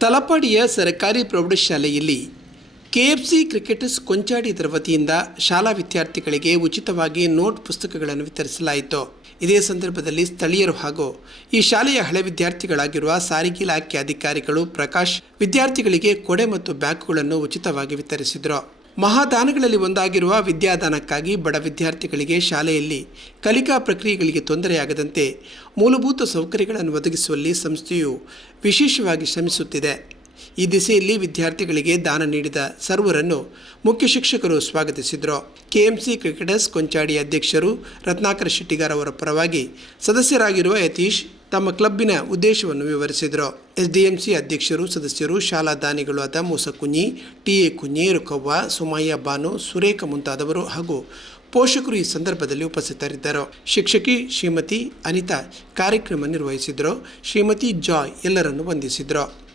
ತಲಪಾಡಿಯ ಸರ್ಕಾರಿ ಪ್ರೌಢಶಾಲೆಯಲ್ಲಿ KFC cricketers Konchady ಇದರ ವತಿಯಿಂದ ಶಾಲಾ ವಿದ್ಯಾರ್ಥಿಗಳಿಗೆ ಉಚಿತವಾಗಿ ನೋಟ್ ಪುಸ್ತಕಗಳನ್ನು ವಿತರಿಸಲಾಯಿತು. ಇದೇ ಸಂದರ್ಭದಲ್ಲಿ ಸ್ಥಳೀಯರು ಹಾಗೂ ಈ ಶಾಲೆಯ ಹಳೆ ವಿದ್ಯಾರ್ಥಿಗಳಾಗಿರುವ ಸಾರಿಗೆ ಇಲಾಖೆ ಅಧಿಕಾರಿಗಳು ಪ್ರಕಾಶ್ ವಿದ್ಯಾರ್ಥಿಗಳಿಗೆ ಕೊಡೆ ಮತ್ತು ಬ್ಯಾಗ್ಗಳನ್ನು ಉಚಿತವಾಗಿ ವಿತರಿಸಿದರು. ಮಹಾದಾನಗಳಲ್ಲಿ ಒಂದಾಗಿರುವ ವಿದ್ಯಾದಾನಕ್ಕಾಗಿ ಬಡ ವಿದ್ಯಾರ್ಥಿಗಳಿಗೆ ಶಾಲೆಯಲ್ಲಿ ಕಲಿಕಾ ಪ್ರಕ್ರಿಯೆಗಳಿಗೆ ತೊಂದರೆಯಾಗದಂತೆ ಮೂಲಭೂತ ಸೌಕರ್ಯಗಳನ್ನು ಒದಗಿಸುವಲ್ಲಿ ಸಂಸ್ಥೆಯು ವಿಶೇಷವಾಗಿ ಶ್ರಮಿಸುತ್ತಿದೆ. ಈ ದಿಸೆಯಲ್ಲಿ ವಿದ್ಯಾರ್ಥಿಗಳಿಗೆ ದಾನ ನೀಡಿದ ಸರ್ವರನ್ನು ಮುಖ್ಯ ಶಿಕ್ಷಕರು ಸ್ವಾಗತಿಸಿದರು. ಕೆಎಂಸಿ ಕ್ರಿಕೆಟರ್ಸ್ ಕೊಂಚಾಡಿ ಅಧ್ಯಕ್ಷರು ರತ್ನಾಕರ ಶೆಟ್ಟಿಗಾರ್ ಅವರ ಪರವಾಗಿ ಸದಸ್ಯರಾಗಿರುವ ಯತೀಶ್ ತಮ್ಮ ಕ್ಲಬ್ಬಿನ ಉದ್ದೇಶವನ್ನು ವಿವರಿಸಿದರು. ಎಸ್ಡಿಎಂಸಿ ಅಧ್ಯಕ್ಷರು, ಸದಸ್ಯರು, ಶಾಲಾ ದಾನಿಗಳು ಆದ ಮೂಸಕುಂಜಿ, ಟಿ.ಎ. ಕುಂಜಿ, ರುಕವ್ವ, ಸುಮಯ್ಯ ಬಾನು, ಸುರೇಖ ಮುಂತಾದವರು ಹಾಗೂ ಪೋಷಕರು ಈ ಸಂದರ್ಭದಲ್ಲಿ ಉಪಸ್ಥಿತರಿದ್ದರು. ಶಿಕ್ಷಕಿ ಶ್ರೀಮತಿ ಅನಿತಾ ಕಾರ್ಯಕ್ರಮ ನಿರ್ವಹಿಸಿದರು. ಶ್ರೀಮತಿ ಜಾಯ್ ಎಲ್ಲರನ್ನು ವಂದಿಸಿದರು.